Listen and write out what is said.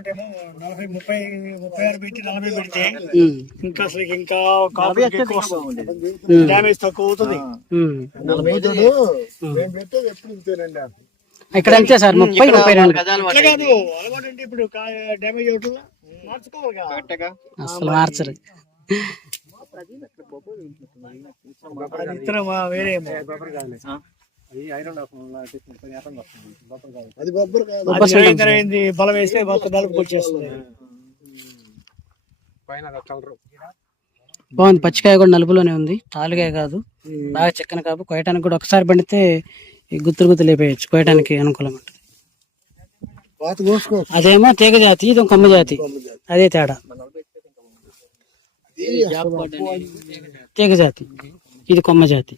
ఏమో 40, 30, 36 పెట్టి 40 పెడితే ఇంకా అసలు ఇంకా డ్యామేజ్ తక్కువ అవుతుంది. ఇక్కడ అంతే సార్ 30-32 కాదు అలవాటు అంటే ఇప్పుడు డ్యామేజ్ అవుతుందా మార్చుకోవాలి అసలు మార్చరు. ఇతర వేరే బలం వేస్తే నలుపు వచ్చేస్తుంది. బాగుంది, పచ్చికాయ కూడా నలుపులోనే ఉంది, తాలుగాయ కాదు, బాగా చిక్కన కాపు. కొయ్యటానికి కూడా ఒకసారి పండితే గుత్తులు లేపేయచ్చు, కొయ్యటానికి అనుకూలం ఉంటుంది. అదేమో తీగ జాతి, ఇది కొమ్మ జాతి, అదే తేడా. తీగ జాతి, ఇది కొమ్మ జాతి.